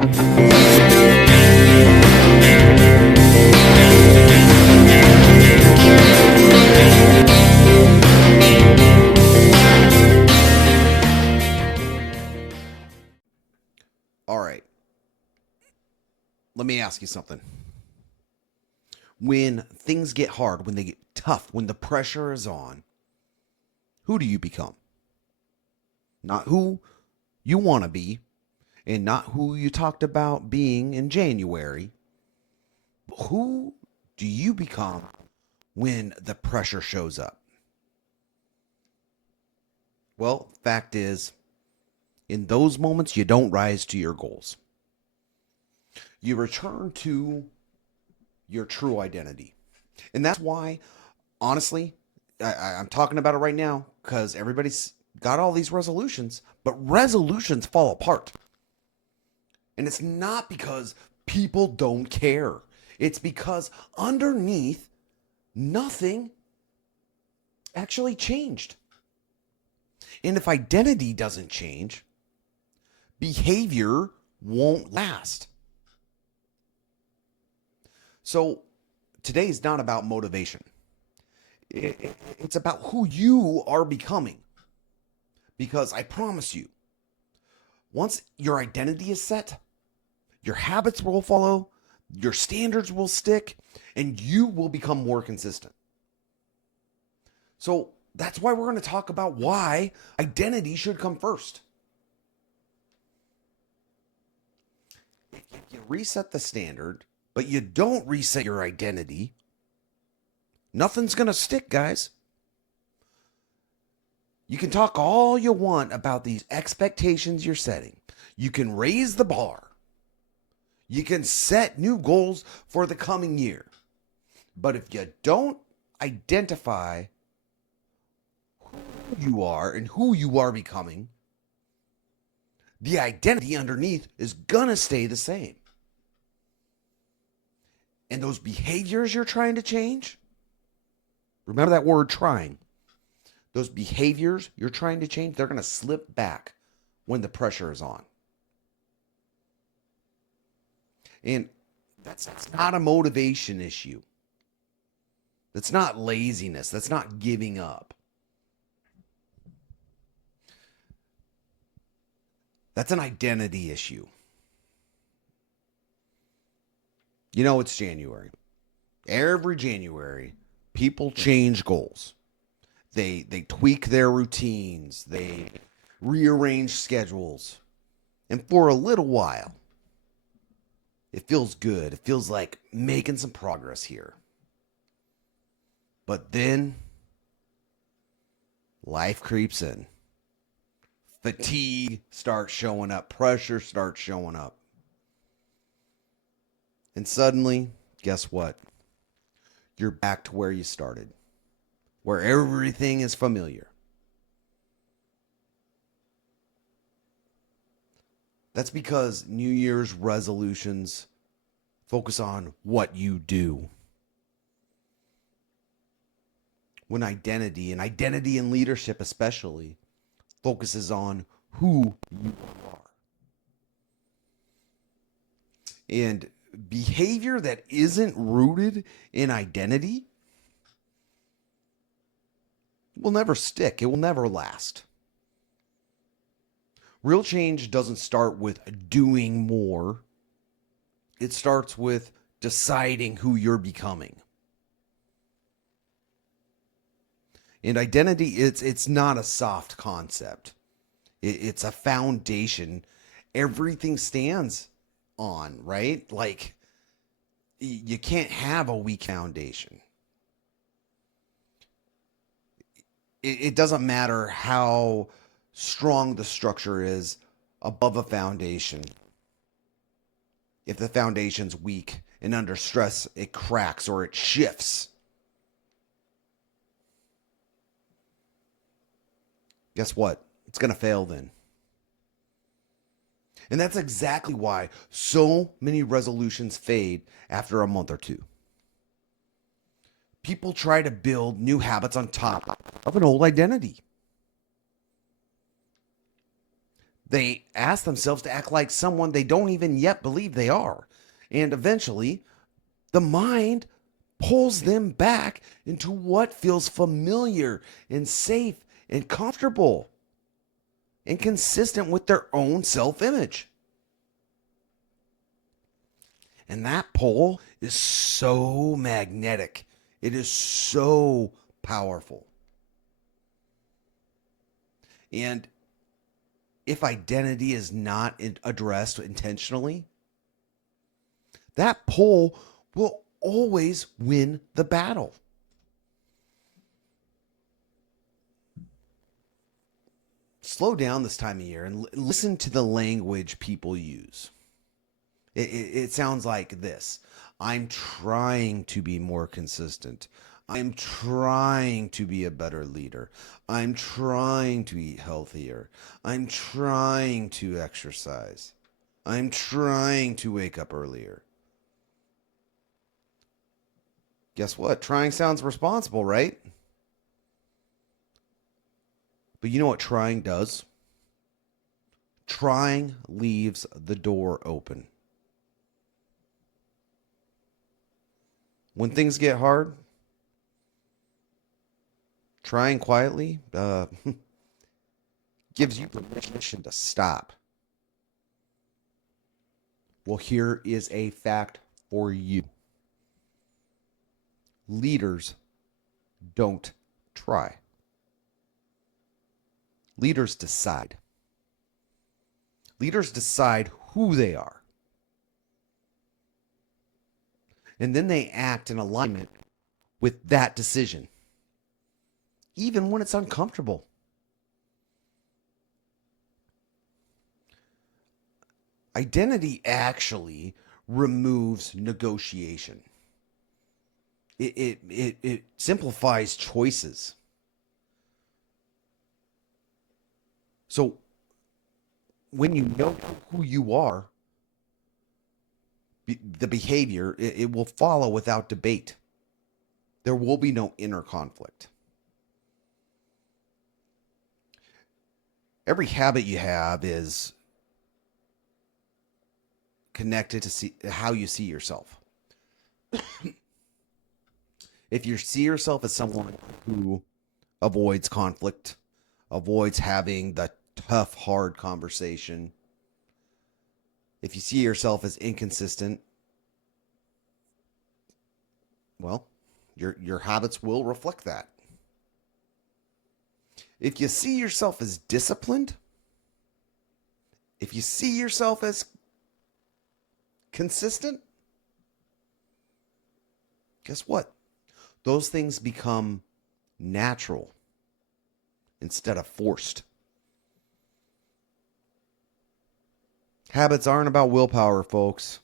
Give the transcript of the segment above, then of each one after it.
All right. Let me ask you something. When things get hard, when they get tough, when the pressure is on, who do you become? Not who you want to be, and not who you talked about being in January. But who do you become when the pressure shows up? Well, fact is, in those moments, you don't rise to your goals. You return to your true identity. And that's why, honestly, I'm talking about it right now because everybody's got all these resolutions, but resolutions fall apart. And it's not because people don't care, it's because underneath, nothing actually changed. And if identity doesn't change, behavior won't last. So today is not about motivation. It's about who you are becoming. Because I promise you, once your identity is set, your habits will follow, your standards will stick, and you will become more consistent. So that's why we're going to talk about why identity should come first. If you reset the standard, but you don't reset your identity, nothing's going to stick, guys. You can talk all you want about these expectations you're setting. You can raise the bar. You can set new goals for the coming year. But if you don't identify who you are and who you are becoming, the identity underneath is going to stay the same. And those behaviors you're trying to change, remember that word trying. Those behaviors you're trying to change, they're going to slip back when the pressure is on. And that's not a motivation issue. That's not laziness. That's not giving up. That's an identity issue. You know, it's January. Every January, people change goals. They tweak their routines. They rearrange schedules. And for a little while, it feels good. It feels like making some progress here. But then life creeps in. Fatigue starts showing up. Pressure starts showing up. And suddenly, guess what? You're back to where you started, where everything is familiar. That's because New Year's resolutions focus on what you do. When identity and leadership especially, focuses on who you are. And behavior that isn't rooted in identity will never stick. It will never last. Real change doesn't start with doing more. It starts with deciding who you're becoming. And identity, it's not a soft concept. It's a foundation everything stands on, right? Like, you can't have a weak foundation. It doesn't matter how strong the structure is above a foundation. If the foundation's weak and under stress, it cracks or it shifts. Guess what? It's going to fail then. And that's exactly why so many resolutions fade after a month or two. People try to build new habits on top of an old identity. They ask themselves to act like someone they don't even yet believe they are. And eventually, the mind pulls them back into what feels familiar and safe and comfortable and consistent with their own self image. And that pull is so magnetic, it is so powerful. And if identity is not addressed intentionally, that pull will always win the battle. Slow down this time of year and listen to the language people use. It sounds like this: I'm trying to be more consistent. I'm trying to be a better leader. I'm trying to eat healthier. I'm trying to exercise. I'm trying to wake up earlier. Guess what? Trying sounds responsible, right? But you know what trying does? Trying leaves the door open. When things get hard, trying quietly gives you permission to stop. Well, here is a fact for you: leaders don't try, leaders decide. Leaders decide who they are, and then they act in alignment with that decision, even when it's uncomfortable. Identity actually removes negotiation. It simplifies choices. So when you know who you are, the behavior, it will follow without debate. There will be no inner conflict. Every habit you have is connected to how you see yourself. If you see yourself as someone who avoids conflict, avoids having the tough, hard conversation, if you see yourself as inconsistent, well, your habits will reflect that. If you see yourself as disciplined, if you see yourself as consistent, guess what? Those things become natural instead of forced. Habits aren't about willpower, folks.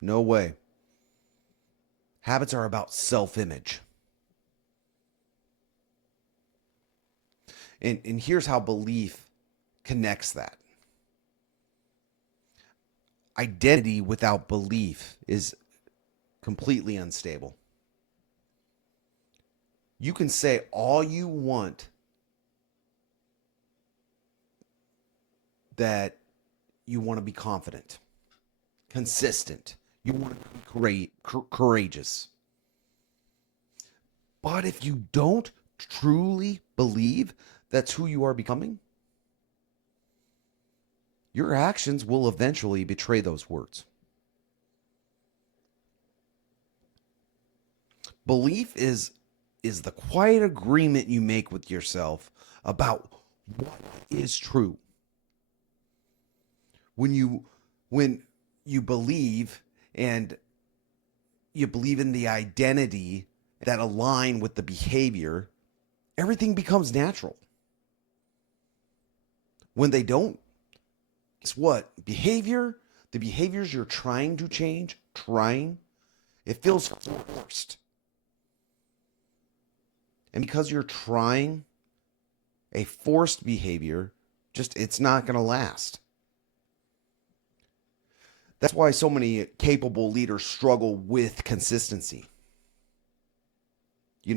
No way. Habits are about self image. And here's how belief connects that: identity without belief is completely unstable. You can say all you want that you want to be confident, consistent, you want to be courageous. But if you don't truly believe that's who you are becoming, your actions will eventually betray those words. Belief is the quiet agreement you make with yourself about what is true. When you believe, and you believe in the identity that align with the behavior, everything becomes natural. When they don't, guess what? The behaviors you're trying to change, it feels forced. And because you're trying a forced behavior, it's not going to last. That's why so many capable leaders struggle with consistency.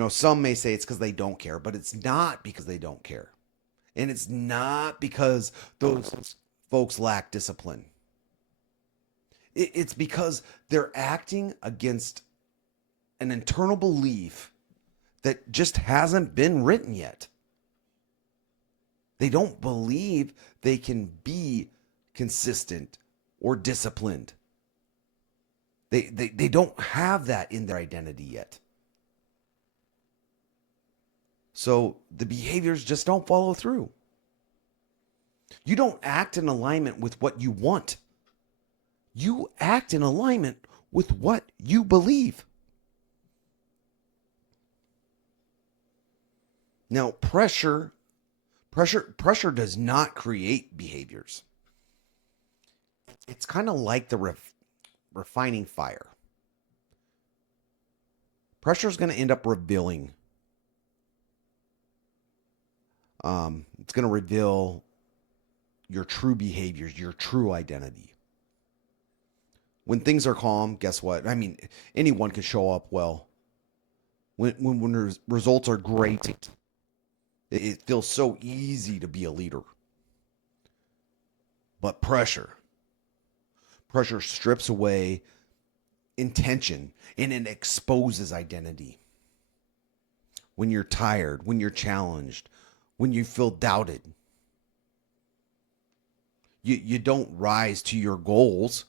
Some may say it's because they don't care, but it's not because they don't care. And it's not because those folks lack discipline. It's because they're acting against an internal belief that just hasn't been written yet. They don't believe they can be consistent or disciplined. They don't have that in their identity yet. So the behaviors just don't follow through. You don't act in alignment with what you want. You act in alignment with what you believe. Now, pressure does not create behaviors. It's kind of like the refining fire. Pressure is going to end up revealing. It's going to reveal your true behaviors, your true identity. When things are calm, guess what? I mean, anyone can show up well. When results are great, it feels so easy to be a leader. But pressure strips away intention and it exposes identity. When you're tired, when you're challenged, when you feel doubted, you don't rise to your goals.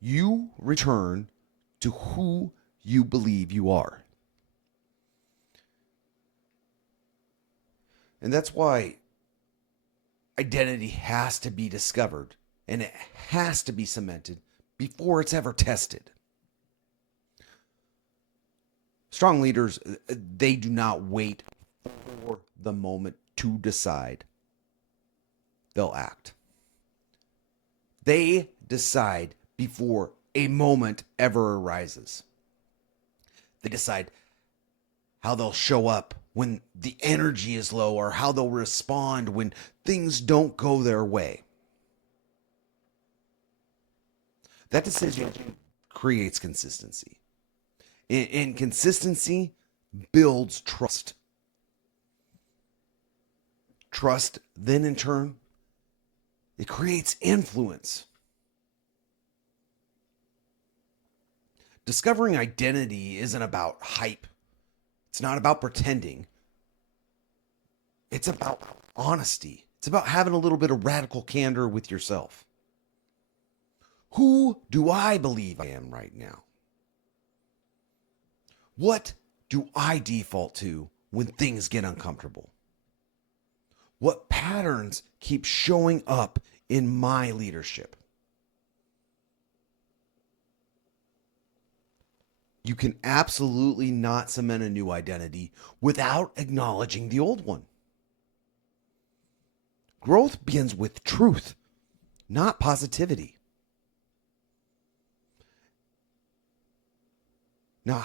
You return to who you believe you are. And that's why identity has to be discovered and it has to be cemented before it's ever tested. Strong leaders, they do not wait for the moment to decide. They'll act. They decide before a moment ever arises. They decide how they'll show up when the energy is low or how they'll respond when things don't go their way. That decision creates consistency. And consistency builds trust. Trust, then in turn, it creates influence. Discovering identity isn't about hype. It's not about pretending. It's about honesty. It's about having a little bit of radical candor with yourself. Who do I believe I am right now? What do I default to when things get uncomfortable? What patterns keep showing up in my leadership? You can absolutely not cement a new identity without acknowledging the old one. Growth begins with truth, not positivity. Now,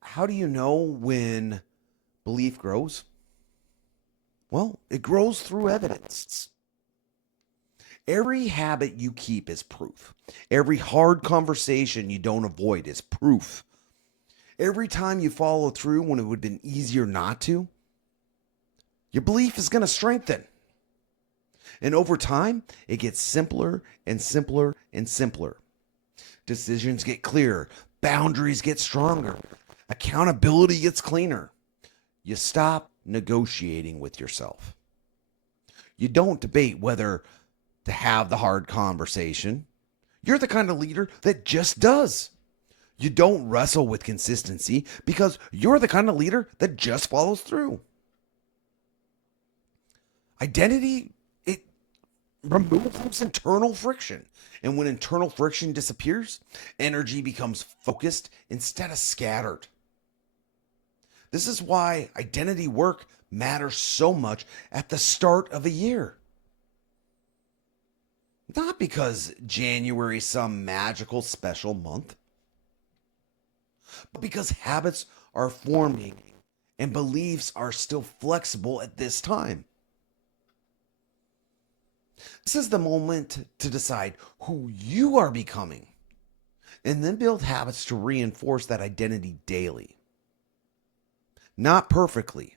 how do you know when belief grows? Well, it grows through evidence. Every habit you keep is proof. Every hard conversation you don't avoid is proof. Every time you follow through when it would have been easier not to, your belief is going to strengthen. And over time, it gets simpler and simpler and simpler. Decisions get clearer. Boundaries get stronger. Accountability gets cleaner. You stop negotiating with yourself. You don't debate whether to have the hard conversation. You're the kind of leader that just does. You don't wrestle with consistency because you're the kind of leader that just follows through. Identity, it removes internal friction. And when internal friction disappears, energy becomes focused instead of scattered. This is why identity work matters so much at the start of a year. Not because January is some magical special month, but because habits are forming and beliefs are still flexible at this time. This is the moment to decide who you are becoming and then build habits to reinforce that identity daily. Not perfectly.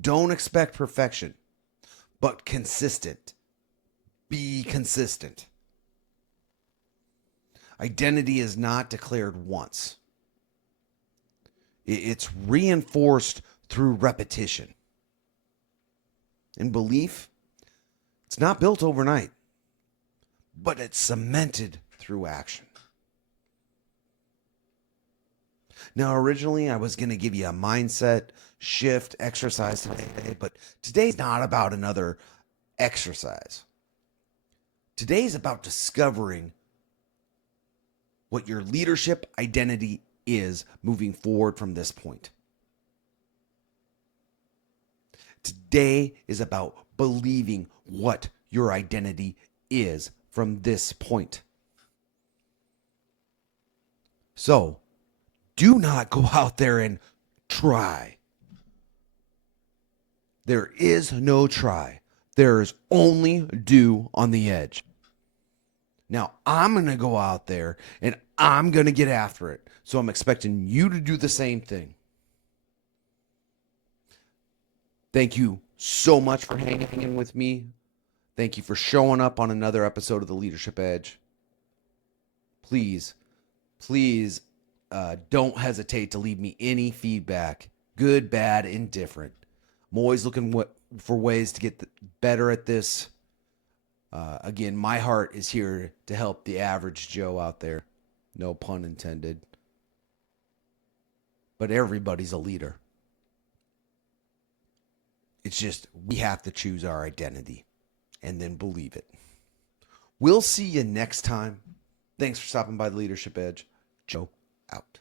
Don't expect perfection, but consistent. Be consistent. Identity is not declared once. It's reinforced through repetition. And belief, it's not built overnight, but it's cemented through action. Now, originally, I was going to give you a mindset shift exercise today, but today's not about another exercise. Today's about discovering what your leadership identity is moving forward from this point. Today is about believing what your identity is from this point. So, do not go out there and try. There is no try. There is only do on the edge. Now, I'm going to go out there and I'm going to get after it. So I'm expecting you to do the same thing. Thank you so much for hanging in with me. Thank you for showing up on another episode of The Leadership Edge. Please don't hesitate to leave me any feedback, good, bad, indifferent. I'm always looking for ways to get better at this. Again, my heart is here to help the average Joe out there. No pun intended. But everybody's a leader. It's just we have to choose our identity and then believe it. We'll see you next time. Thanks for stopping by The Leadership Edge. Joe out.